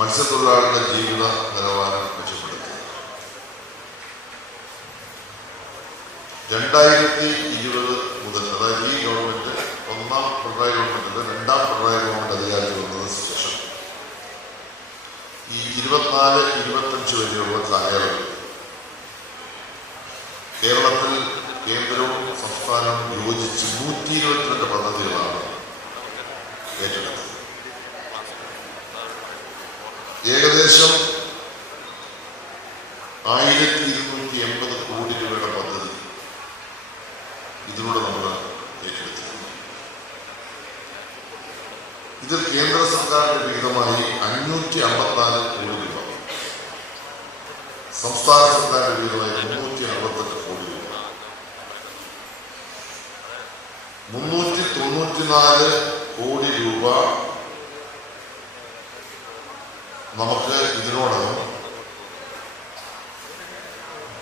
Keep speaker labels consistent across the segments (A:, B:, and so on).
A: മത്സ്യത്തൊഴിലാളികളുടെ ജീവിത നിലവാരം മെച്ചപ്പെടുത്തി. രണ്ടായിരത്തി ഇരുപത് മുതൽ അതായത് ഈ ഗവൺമെന്റ് ഒന്നാം പിണറായി ഗവൺമെന്റിന്റെ രണ്ടാം പിണറായി ഗവൺമെന്റ് അധികാരത്തിൽ വന്നതിന് ശേഷം ഈ ഇരുപത്തിനാല് ഇരുപത്തഞ്ച് വരെയുള്ള കാലയളവിൽ കേരളത്തിൽ കേന്ദ്രവും സംസ്ഥാനവും യോജിച്ച് നൂറ്റി ഇരുപത്തിരണ്ട് പദ്ധതികളാണ് ഏറ്റെടുത്തത് ഏകദേശം ആയിരത്തി ഇരുന്നൂറ്റി എൺപത് കോടി രൂപയുടെ പദ്ധതി ഇതിലൂടെ നമ്മൾ ഏറ്റെടുത്തിട്ടുണ്ട്. ഇതിൽ കേന്ദ്ര സർക്കാരിന്റെ വിഹിതമായി അഞ്ഞൂറ്റി അമ്പത്തിനാല് കോടി രൂപ. സംസ്ഥാന സർക്കാരിന്റെ വിഹിതമായി മുന്നൂറ്റി അറുപത്തെട്ട് കോടി രൂപ. മുന്നൂറ്റി തൊണ്ണൂറ്റിനാല് കോടി രൂപ നമുക്ക് ഇതിനോടകം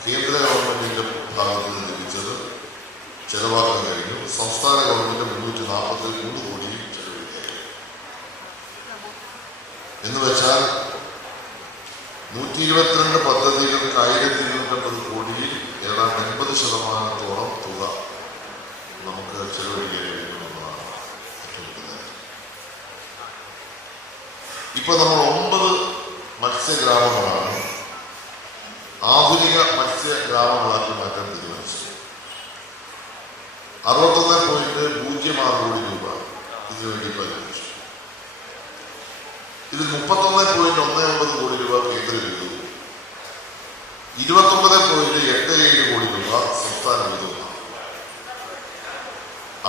A: കേന്ദ്ര ഗവൺമെന്റിന്റെ ഭാഗത്ത് നിന്ന് ലഭിച്ചത് ചെലവാക്കാൻ കഴിഞ്ഞു സംസ്ഥാന ഗവൺമെന്റ് മുന്നൂറ്റി നാൽപ്പത്തി മൂന്ന് കോടി എന്നുവെച്ചാൽ എന്ന് വെച്ചാൽ നൂറ്റി ഇരുപത്തിരണ്ട് പദ്ധതികൾക്ക് ആയിരത്തി ഇരുന്നൂറ്റമ്പത് കോടിയിൽ ഏതാണ്ട് എൺപത് ശതമാനത്തോളം തുക നമുക്ക് ചെലവഴിക്കാൻ. ഇപ്പൊ നമ്മൾ ഒമ്പത് മത്സ്യഗ്രാമങ്ങളാണ് ആധുനിക മത്സ്യഗ്രാമങ്ങളാക്കി മാറ്റാൻ തീരുമാനിച്ചു അറുപത്തൊന്ന് പോയിന്റ് പൂജ്യം ആറ് കോടി രൂപ ഇതിനുവേണ്ടി പരിഗണിച്ചു. ഇതിൽ മുപ്പത്തൊന്ന് പോയിന്റ് ഒന്ന് ഒമ്പത് കോടി രൂപ കേന്ദ്രം വിഹിതവും ഇരുപത്തൊമ്പത് പോയിന്റ് എട്ട് ഏഴ് കോടി രൂപ സംസ്ഥാനം വിഹിതവുമാണ്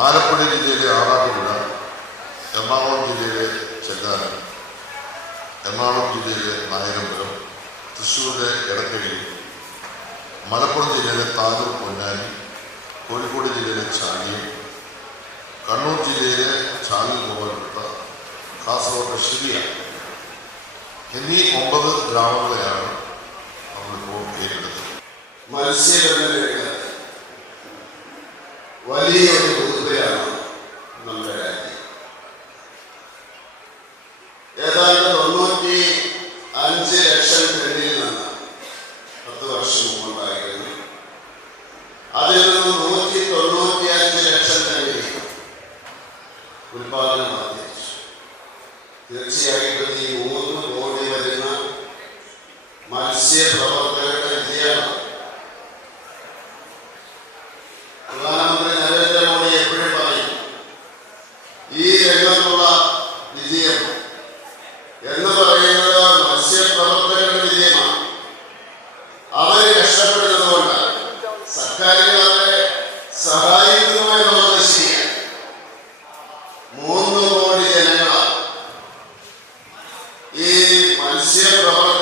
A: ആലപ്പുഴ ജില്ലയിലെ ആറാട്ടുപുഴ എറണാകുളം ജില്ലയിലെ ചെല്ലാനം എറണാകുളം ജില്ലയിലെ നായകമ്പലം തൃശ്ശൂരിലെ എടക്കഴി മലപ്പുറം ജില്ലയിലെ താനൂർ പൊന്നാനി കോഴിക്കോട് ജില്ലയിലെ ചാലിയം കണ്ണൂർ ജില്ലയിലെ ചാലിൽ ഗോപാൽപുത്ത കാസർഗോഡ് ഷിരിയ എന്നീ ഒമ്പത് ഗ്രാമങ്ങളെയാണ് നമ്മളിപ്പോൾ ഏറ്റെടുത്തത്
B: മത്സ്യബന്ധനത്തിന് വലിയൊരു പൊതുവയാണ് അഞ്ച് ലക്ഷം ടണ്ണിൽ നിന്ന് പത്ത് വർഷം മുമ്പുണ്ടായിരുന്നു. അതിൽ നിന്ന് നൂറ്റി തൊണ്ണൂറ്റി അഞ്ച് ലക്ഷം ടണ്ണിൽ ഉൽപാദനം വർദ്ധിച്ചു. തീർച്ചയായിട്ടും ഈ മൂന്ന് കോടി വരുന്ന മത്സ്യപ്രവർത്തകർ siempre